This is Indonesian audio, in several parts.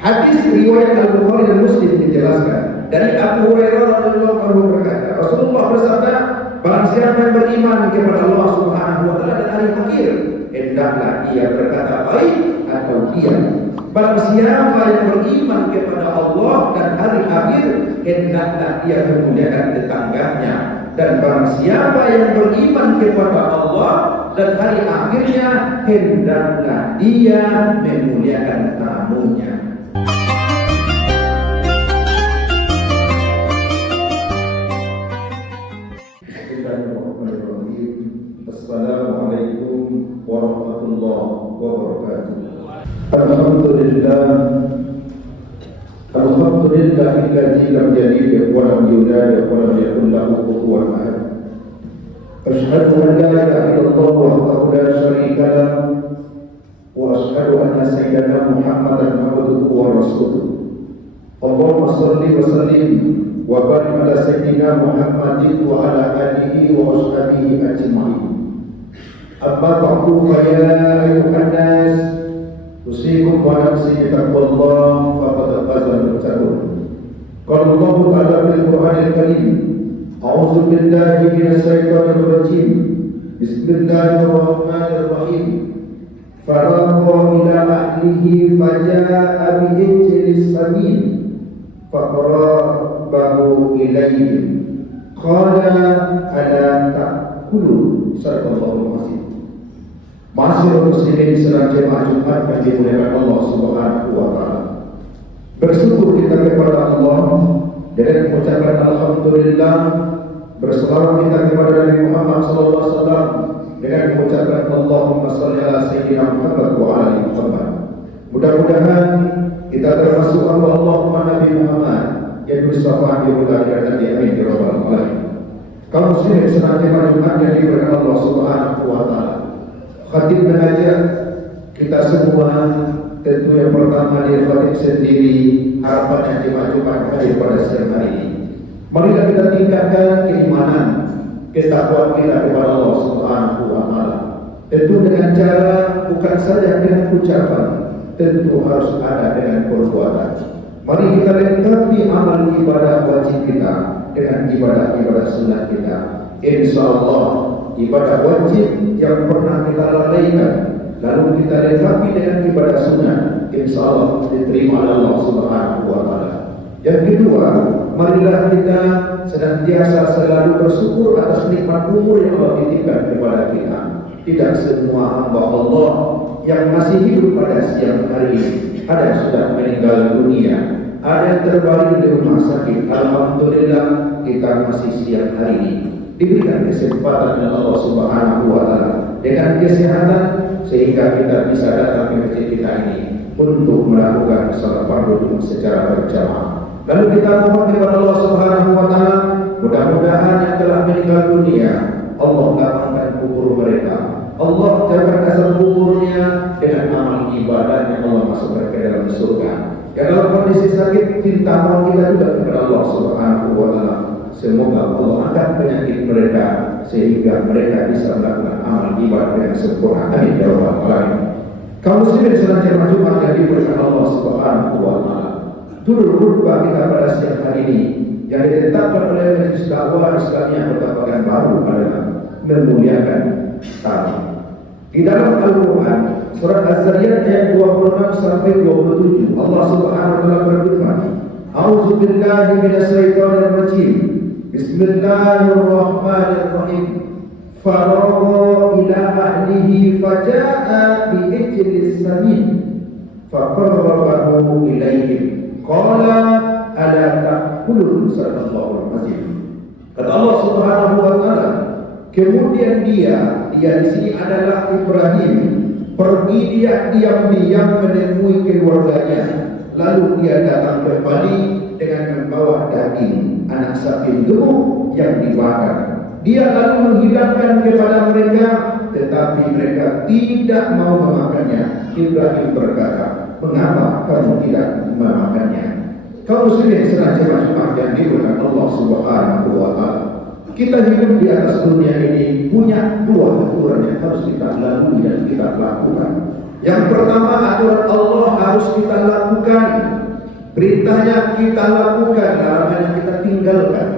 Hadis riwayat Al-Bukhari dan Muslim menjelaskan dari Abu Hurairah radhiyallahu anhu berkata, Rasulullah bersabda, barang siapa yang beriman kepada Allah Subhanahu wa taala dan hari akhir, hendaklah ia berkata baik atau diam. Barang siapa yang beriman kepada Allah dan hari akhir, hendaklah ia memuliakan tetangganya. Dan barang siapa yang beriman kepada Allah dan hari akhirnya, hendaklah dia memuliakan tamunya. Assalamualaikum warahmatullahi wabarakatuh. Alhamdulillahilladzi lam yalid wa lam yulad wa lam yakul lahu kufuwan ahad. Asyhadu an la ilaha illallah wahdahu la syarika lah wa asyhadu anna sayyidana Muhammadan abduhu wa rasuluh. Allahumma shalli wa sallim wa barik ala sayyidina Muhammadin wa ala alihi wa ashabihi ajma'in. Amma ba'du fa ya ayyuhan nas usikum wa nafsi bi taqwallah faqad faza al-muttaqun. Qala Allah ta'ala fil Qur'anil Karim, a'udzu billahi minasy syaithanir rajim. Bismillahirrahmanirrahim. Faraqa ila ahlihi faja'a bi ijlis samin faqarabahu ilayhim qala ala ta'kulu. Sadaqallahul azim. Masyaallah muslimin sedang jemaah Jumat yang dimuliakan Allah Subhanahu wa taala. Bersyukur kita kepada Allah dengan mengucapkan alhamdulillah, berselawat kita kepada Nabi Muhammad sallallahu alaihi wasallam dengan mengucapkan Allahumma shalli ala sayyidina Muhammad wa ala ali Muhammad. Mudah-mudahan kita termasuk Allahumma Nabi Muhammad yang bersyafaat di mulia akhirat. Amin ya rabbal alamin. Kaum muslimin sedang jemaah Jumat yang dimuliakan Allah Subhanahu wa taala. Khatib mengajak kita semua, tentu yang pertama dia khatib sendiri, harapan yang dimajukan hadir pada siang hari ini. Marilah kita tingkatkan keimanan, ketakwaan kita kepada Allah Subhanahu wa taala. Tentu dengan cara bukan saja dengan ucapan, tentu harus ada dengan perbuatan. Mari kita lengkapi amal ibadah wajib kita dengan ibadah-ibadah sunat kita. Insyaallah ibadah wajib yang pernah kita lalaikan lalu kita lengkapi dengan ibadah sunnah, insyaallah diterima oleh Allah Subhanahu wa taala. Yang kedua, marilah kita senantiasa selalu bersyukur atas nikmat umur yang Allah titipkan kepada kita. Tidak semua hamba Allah yang masih hidup pada siang hari ini, ada yang sudah meninggal dunia, ada yang terbaring di rumah sakit. Alhamdulillah kita masih siang hari ini diberikan kesempatan oleh Allah Subhanahu wa taala dengan kesehatan sehingga kita bisa datang ke masjid kita ini untuk melakukan salat fardu secara berjamaah. Lalu kita mohon kepada Allah Subhanahu wa taala, mudah-mudahan yang telah meninggal dunia Allah lapangkan kubur mereka, Allah jadikan asal kuburnya dengan amal ibadah yang Allah masukkan ke dalam surga. Yang dalam kondisi sakit, minta mohon kita juga kepada Allah Subhanahu wa taala, semoga Allah angkat penyakit mereka sehingga mereka bisa melakukan amal ibadah dengan sempurna. Amin ya rabbal alamin. Kaum muslimin sedang jemaah Jumat yang dimuliakan Allah Subhanahu wa taala. Judul khutbah kita pada siang hari ini yang ditetapkan oleh Majelis Dakwah Islamiyah Kota Pekanbaru adalah memuliakan tamu. Di dalam Al-Quran surat Az-Zariyat ayat 26 sampai 27 Allah Subhanahu wa taala berfirman, A'udzu billahi minasy syaithanir rajim. Bismillahirrahmanirrahim. Faraqa ila ahlihi faja'a bi ijlis samin faqarrabahu ilayhim qala ala ta'kulun. Sadaqallahul azim. Kata Allah Subhanahu wa taala, kemudian dia di sini adalah Ibrahim, pergi dia diam-diam menemui keluarganya, lalu dia datang kembali dengan membawa daging anak sapi gemuk yang dibakar. Dia lalu menghidangkan kepada mereka, tetapi mereka tidak mau memakannya. Ibrahim berkata, mengapa kamu tidak memakannya? Kaum muslimin sedang jemaah yang dimuliakan Allah Subhanahu wa taala. Kita hidup di atas dunia ini punya dua aturan yang harus kita lalui dan kita lakukan. Yang pertama, aturan Allah harus kita lakukan. Perintahnya kita lakukan, larangannya kita tinggalkan.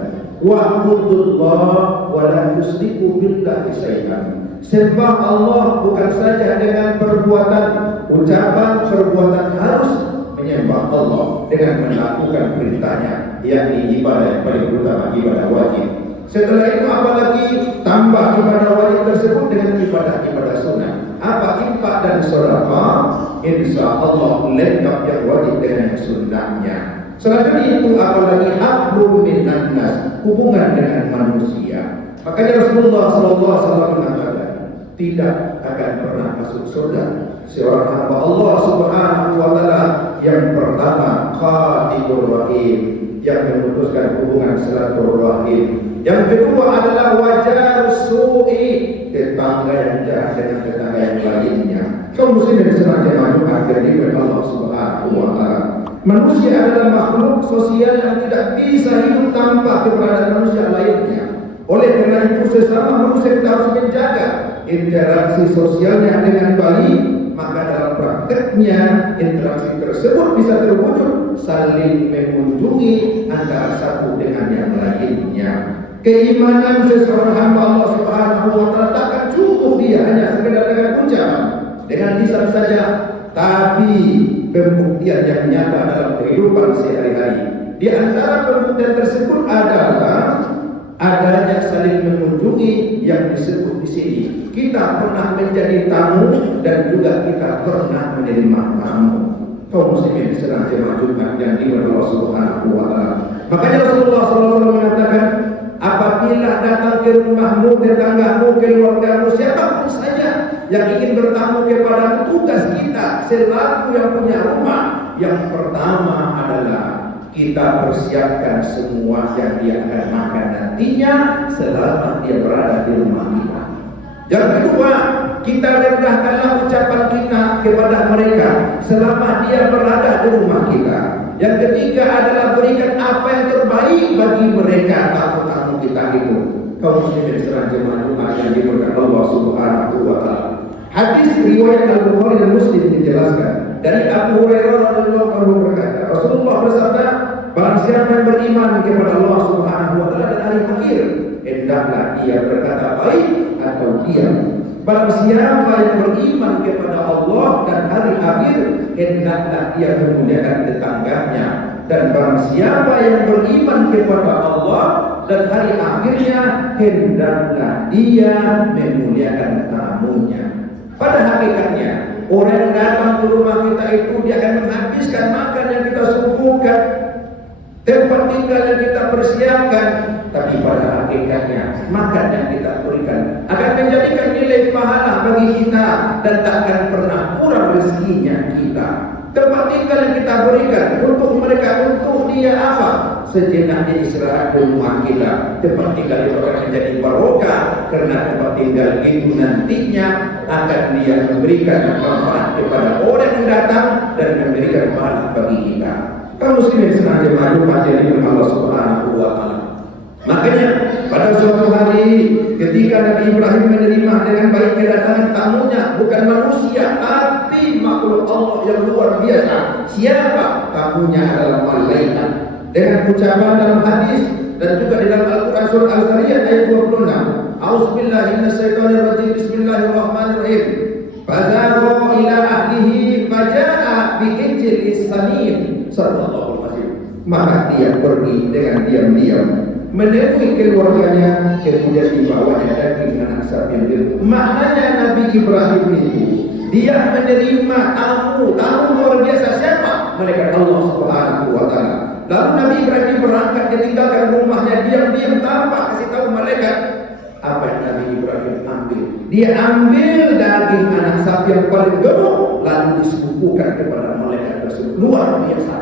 Wa'budullah wa la tusyriku billahi syai'an. Sembah Allah bukan saja dengan perbuatan, ucapan, perbuatan, harus menyembah Allah dengan melakukan perintahnya, yakni ibadah yang paling utama, ibadah wajib. Setelah itu apalagi tambah ibadah wajib tersebut dengan ibadah-ibadah sunnah. Apa? Infak dan sedekah. Insya Allah lengkap yang wajib dengan yang sunnahnya. Selanjutnya itu apalagi hablum minan nas, hubungan dengan manusia. Makanya Rasulullah SAW mengatakan, tidak akan pernah masuk surga seorang hamba Allah Subhanahu wa taala yang pertama khatibur rahim, yang memutuskan hubungan silaturahim. Yang kedua adalah wajarus su'i, tetangga yang jahat dengan tetangga yang lainnya. Kaum muslimin senantiasa maju dari Allah Subhanahu wa taala. Manusia adalah makhluk sosial yang tidak bisa hidup tanpa keberadaan manusia lainnya. Oleh karena itu sesama manusia kita harus menjaga interaksi sosialnya dengan baik. Maka dalam prakteknya interaksi tersebut bisa terwujud saling mengunjungi antara satu dengan yang lainnya. Keimanan seseorang hamba Allah Subhanahu wa taala takkan cukup dia hanya sekedar dengan ucapan, dengan lisan saja, tapi pembuktian yang nyata dalam kehidupan sehari-hari. Di antara pembuktian tersebut adalah adanya saling mengunjungi yang disebut di sini. Kita pernah menjadi tamu dan juga kita pernah menerima tamu. Kaum muslimin sedang memajukan yang dimana Allah Subhanahu wa taala. Makanya Rasulullah SAW mengatakan, apabila datang ke rumahmu, tetanggamu, keluargamu, siapapun saja yang ingin bertamu kepada tugas kita selaku yang punya rumah, yang pertama adalah kita persiapkan semua yang dia akan makan nantinya selama dia berada di rumah kita. Yang kedua, kita rendahkanlah ucapan kita kepada mereka selama dia berada di rumah kita. Yang ketiga adalah berikan apa yang terbaik bagi mereka tamu-tamu kita itu. Kaum muslimin serang Jumat yang diberkati Allah Subhanahu wa taala. Hadis riwayat Al-Bukhari dan Muslim menjelaskan dari Abu Hurairah radhiyallahu anhu berkata, Rasulullah bersabda, barang siapa yang beriman kepada Allah Subhanahu wa taala dan hari akhir, hendaklah ia berkata baik atau diam. Barang siapa yang beriman kepada Allah dan hari akhir, hendaklah ia memuliakan tetangganya. Dan barang siapa yang beriman kepada Allah dan hari akhirnya, hendaklah dia memuliakan tamunya. Pada hakikatnya, orang yang datang ke rumah kita itu dia akan menghabiskan makan yang kita suguhkan, tempat tinggal yang kita persiapkan, tapi pada hakikatnya makan yang kita berikan akan menjadikan nilai pahala bagi kita dan tak akan pernah kurang rezekinya kita. Tempat tinggal yang kita berikan untuk mereka, untuk dia apa? Sejenak dia istirahat di rumah kita. Tempat tinggal itu akan menjadi barokah, karena tempat tinggal itu nantinya akan dia memberikan manfaat kepada orang yang datang dan memberikan pahala bagi kita. Kaum muslimin senantiasa maju materi Allah Subhanahu wa taala. Makanya pada suatu hari ketika Nabi Ibrahim menerima dengan baik kedatangan tamunya, bukan manusia tapi makhluk Allah yang luar biasa. Siapa? Tamunya adalah malaikat. Dengan ucapan dalam hadis dan juga di dalam Al-Quran surah Al-Zariyat ayat 26. A'udzubillahi minasyaitonirrajim. Bismillahirrahmanirrahim. Fazara ila ahlihi faja'a bi'ijlis samin. Sallallahu alaihi. Maka dia pergi dengan diam-diam menemui keluarganya, kemudian dibawanya daging anak sapi yang diruk. Maknanya Nabi Ibrahim itu dia menerima tamu luar biasa. Siapa? Malaikat Allah Subhanahu wa taala. Lalu Nabi Ibrahim berangkat, ditinggalkan rumahnya diam-diam tanpa kasih tahu malaikat. Apa yang Nabi Ibrahim ambil? Dia ambil daging anak sapi yang paling gemuk, lalu disuguhkan kepada malaikat tersebut. Luar biasa.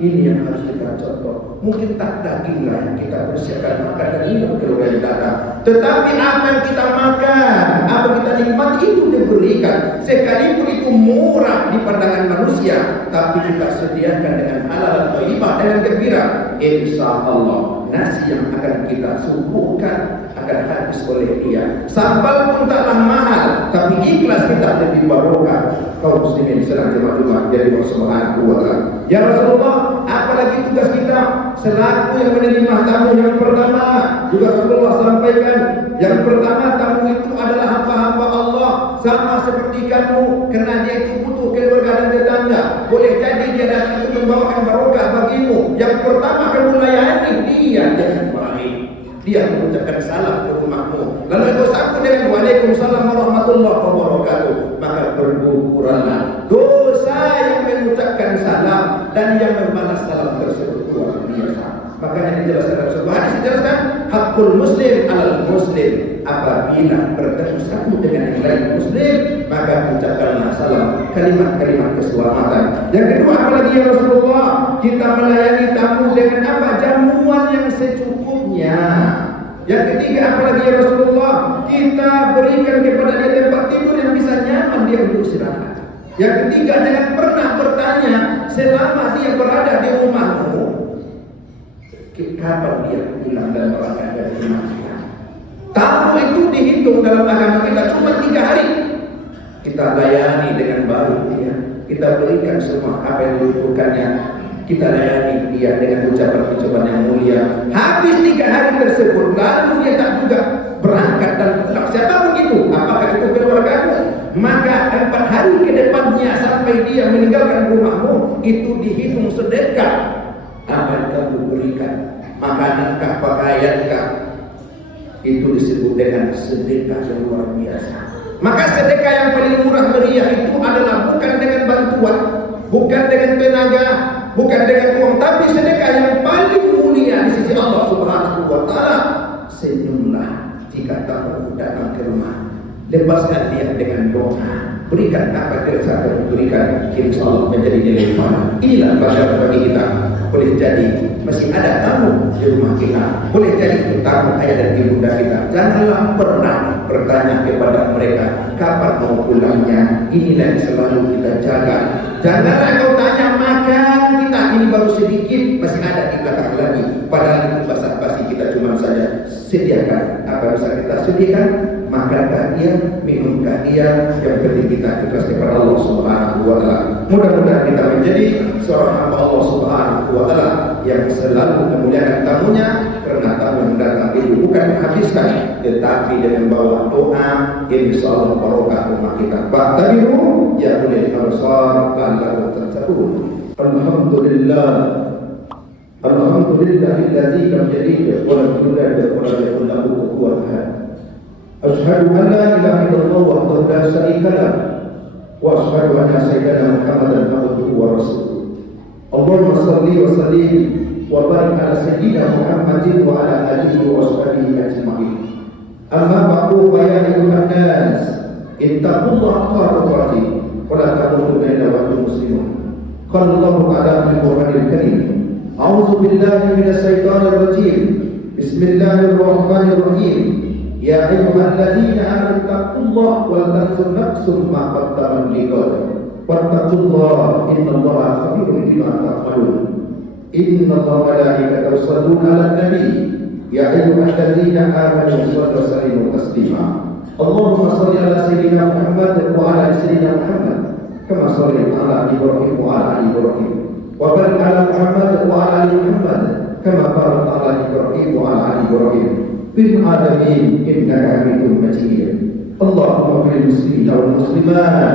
Ini yang harus kita contoh. Mungkin tak daging lah yang kita persiapkan makan dan minum keluarga yang datang, tetapi apa yang kita makan, apa kita nikmati itu diberikan. Sekalipun itu murah di pandangan manusia, tapi kita sediakan dengan halal dan thayyibah, dengan gembira. Insya Allah nasi yang akan kita suguhkan akan habis oleh dia. Sambal pun taklah mahal, tapi ikhlas kita lebih barokah. Kaum muslimin sedang jemaah jadi Subhanahu wa taala. Ya Rasulullah, lagi tugas kita selaku yang menerima tamu yang pertama? Juga Rasulullah sampaikan, yang pertama tamu itu adalah hamba-hamba Allah, sama seperti kamu, karena dia itu butuh keluarga dan tetangga. Boleh jadi dia datang itu membawakan barokah bagimu. Yang pertama kamu layani dia dengan baik. Dia mengucapkan salam ke rumahmu, lalu kau sambut dengan Waalaikumsalam warahmatullahi wabarakatuh, maka berguguranlah dosa yang mengucapkan salam dan yang membalas salam tersebut luar biasa. Makanya dijelaskan dalam sebuah hadis, dijelaskan hakul muslim alal muslim, apabila bertemu satu dengan yang lain muslim, maka ucapkanlah salam, kalimat-kalimat keselamatan. Yang kedua, apalagi ya Rasulullah, kita melayani tamu dengan apa? Jamuan yang secukupnya. Yang ketiga, apalagi ya Rasulullah, kita berikan kepada dia tempat tidur yang bisa nyaman dia untuk istirahat. Yang ketiga, jangan pernah bertanya selama dia berada di rumahmu, kapan dia pulang dan berangkat dari rumahnya. Tamu itu dihitung dalam agama kita cuma 3 hari. Kita layani dengan baik dia, kita berikan semua apa yang dibutuhkannya, kita layani dia dengan ucapan-ucapan yang mulia. Habis 3 hari tersebut, lalu dia tak juga berangkat dan pulang. Siapa begitu? Apakah itu keluargamu? Maka 4 hari ke depannya sampai dia meninggalkan rumahmu, itu dihitung sedekah. Apa yang kamu berikan, makanankah, pakaiankah, itu disebut dengan sedekah yang luar biasa. Maka sedekah yang paling murah meriah itu adalah bukan dengan bantuan, bukan dengan tenaga, bukan dengan uang, tapi sedekah yang paling mulia di sisi Allah Subhanahu wa taala. Senyumlah jika tamu datang ke rumah, lepaskan dia dengan doa, berikan apa yang bisa kamu berikan, insya Allah menjadi nilai pahala. Inilah bahasa bagi kita. Boleh jadi masih ada tamu di rumah kita, boleh jadi itu tamu ayah dan ibunda kita. Janganlah pernah bertanya kepada mereka kapan mau pulangnya. Inilah yang selalu kita jaga. Janganlah kau tanya makan kita, ini baru sedikit, masih ada di belakang lagi. Padahal itu basa-basi, kita cuma saja sediakan apa bisa kita sediakan. Makankah dia, minumkah dia, yang penting kita ikhlas kepada Allah Subhanahu wa taala. Mudah-mudahan kita menjadi seorang hamba Allah Subhanahu wa taala yang selalu memuliakan tamunya, karena tamu yang datang itu bukan menghabiskan, tetapi dia membawa doa, insyaallah barokah rumah kita. Ba'tabiru ya ulil absar la'allakum tattaqun. Alhamdulillah. Alhamdulillahilladzi lam yalid wa lam yulad wa lam yakul lahu kufuwan ahad. Asyhadu an la ilaha illallah wahdahu la syarika lah wa asyhadu anna sayyidana Muhammadan abduhu wa rasuluh. Allahumma shalli wa sallim wa barik ala sayyidina Muhammadin wa ala alihi wa sahbihi ajma'in. Amma ba'du, fa ya ayyuhan nas ittaqullaha haqqa tuqatih wa la tamutunna illa wa antum muslimun. Qala Allahu ta'ala fil Qur'anil Karim, a'udzu billahi minasy syaithanir rajim. Bismillahirrahmanirrahim. Ya ayyuhalladzina amanu taqullaha wal tanzur nafsum ma qaddamat lighad wattaqullaha innallaha khabirun bima ta'malun. Innallaha wa malaikatahu yusholluna 'alan nabi ya ayyuhalladzina amanu shallu wa sallimu taslima. Allahumma shalli ala sayyidina Muhammad wa ala sayyidina Muhammad kama shallaita ala Ibrahim wa ala ali Ibrahim wa barik ala Muhammad wa ala ali Muhammad kama barakta ala Ibrahim wa ala ali Ibrahim fil alamin innaka Hamidum Majid. Allahumma ighfir muslimina wal muslimat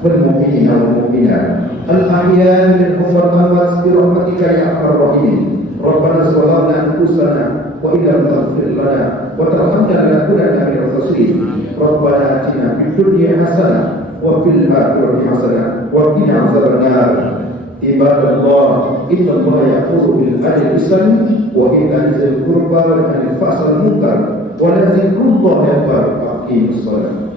wal mu'minina wal mu'minat al ahya'i minhum wal amwat bi rahmatika ya arhamar rahimin. Rabbana zalamna anfusana wa illam taghfir lana wa tarhamna lanakunanna minal khasirin. Rabbana atina fid dunya hasanah wa fil akhirati hasanah wa qina adzabannar. Ibadallah, innallaha ya'muru bil adli ihsan wa ita'i dzil qurba wa yanha 'anil fahsya'i wal munkar wa la dzikrullahi akbar. Aqimus shalah.